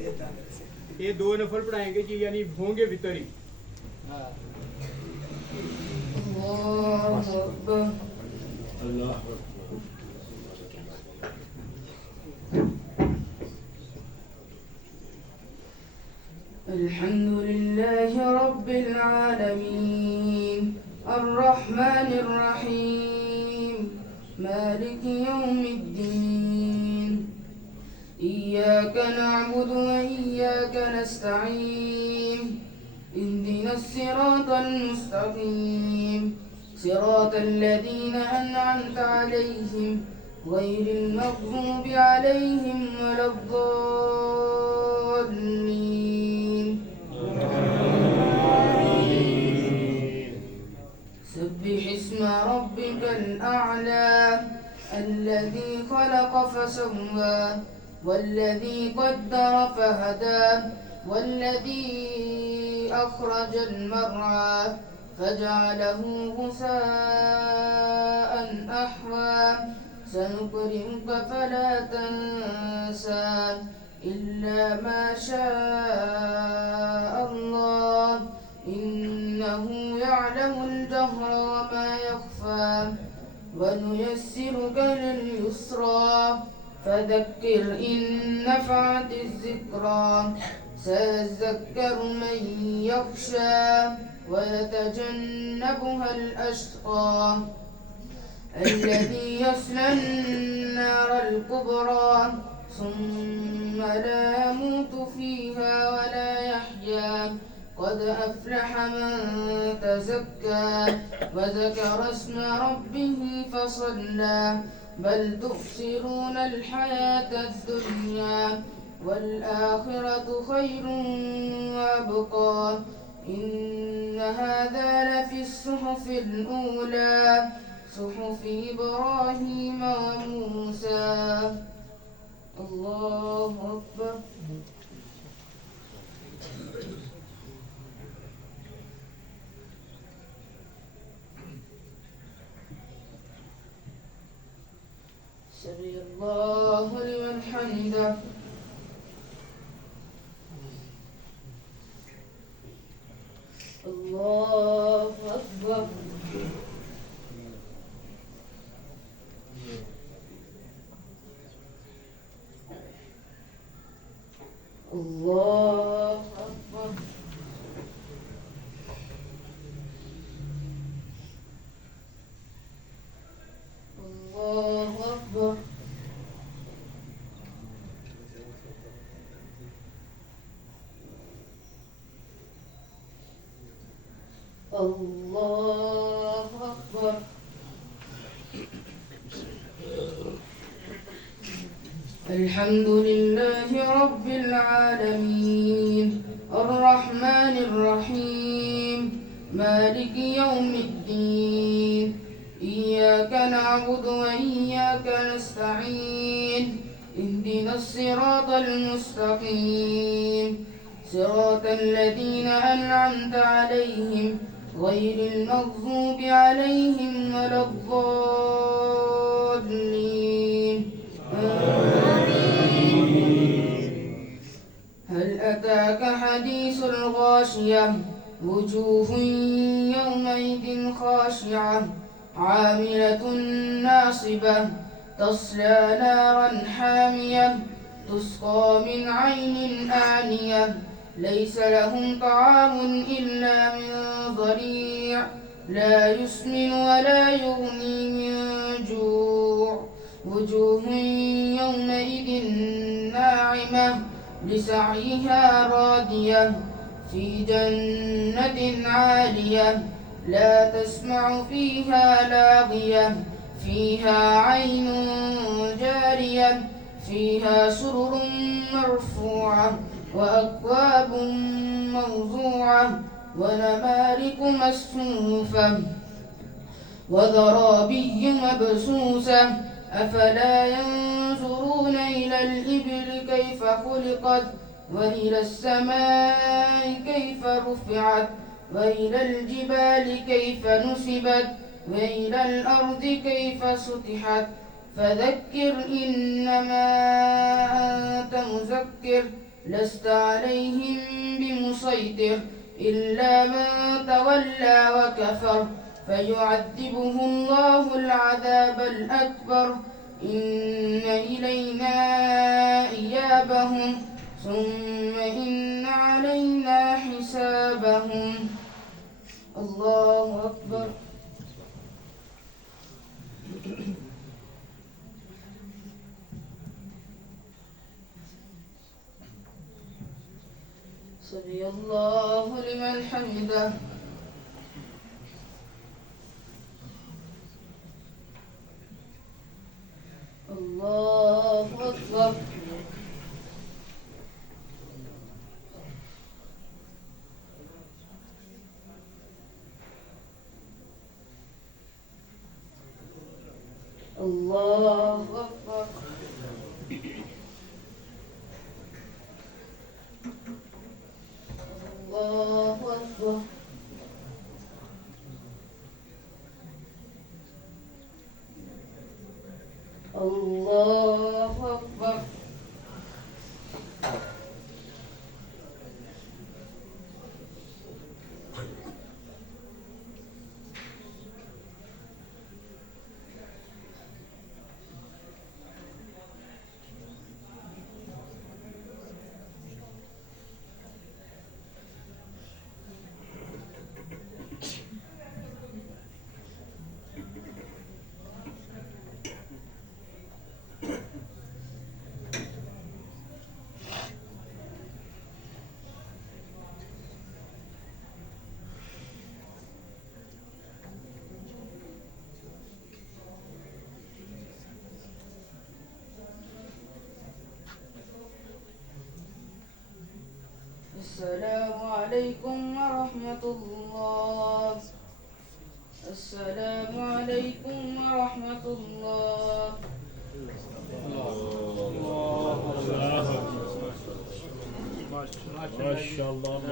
ये 2 नफल पढ़ाएंगे जी, यानी होंगे वितरी। अल्हम्दुलिल्लाहि रब्बिल आलमीन अर्रहमानिर रहीम मालिकि यौमिद्दीन इय्याका नअबुदु व इय्याका नस्तईन इहदिनस सिरातल मुस्तकीम सिरातल लज़ीना अनअमता अलैहिम गैरिल मग़ज़ूबि अलैहिम वलद्दॉल्लीन। सब्बिह इस्म रब्बिकल अअला الذي خلق فسوى والذي قدر فهدى والذي أخرج المرعى فجعله غثاء أحوى سنقرئك فلا تنسى إلا ما شاء الله إنه يعلم الجهر وما يخفى ونيسرك لليسرى فذكر إن نفعت الذكرى سيذكر من يخشى ويتجنبها الأشقى الذي يصلى النار الكبرى ثم لا يموت فيها ولا يحيا قد أفلح من تزكى وذكر اسم ربه فصلى بل تؤثرون الحياة الدنيا والآخرة خير وأبقى إن هذا لفي الصحف الأولى صحف إبراهيم وموسى. الله أكبر. سمع الله لمن حمده. الله أكبر. الله أكبر. الله أكبر. الله أكبر. الحمد لله رب العالمين الرحمن الرحيم مالك يوم الدين إياك نعبد وإياك نستعين اهدنا الصراط المستقيم صراط الذين أنعمت عليهم غير المغضوب عليهم ولا الضالين. هل أتاك حديث الغاشية وجوه يومئذ خاشعة عاملة ناصبة تصلى نارا حامية تسقى من عين آنية ليس لهم طعام إلا من ضريع لا يسمن ولا يغني من جوع وجوه يومئذ ناعمة لسعيها راضية في جنة عالية لا تسمع فيها لاغية فيها عين جارية فيها سرر مرفوعة وأكواب موضوعة ونمارق مصفوفة وزرابي مبثوثة أفلا ينظرون إلى الإبل كيف خلقت وإلى السماء كيف رفعت وإلى الجبال كيف نصبت وإلى الأرض كيف سطحت فذكر إنما أنت مذكر لست عليهم بمسيطر إلا من تولى وكفر فيعذبه الله العذاب الأكبر إن إلينا إيابهم ثم إن علينا حسابهم. الله أكبر. سمع الله لمن حمده. الله أكبر. الله أكبر. الله أكبر. الله أكبر. السلام عليكم ورحمة الله. السلام عليكم ورحمة الله. ما شاء الله.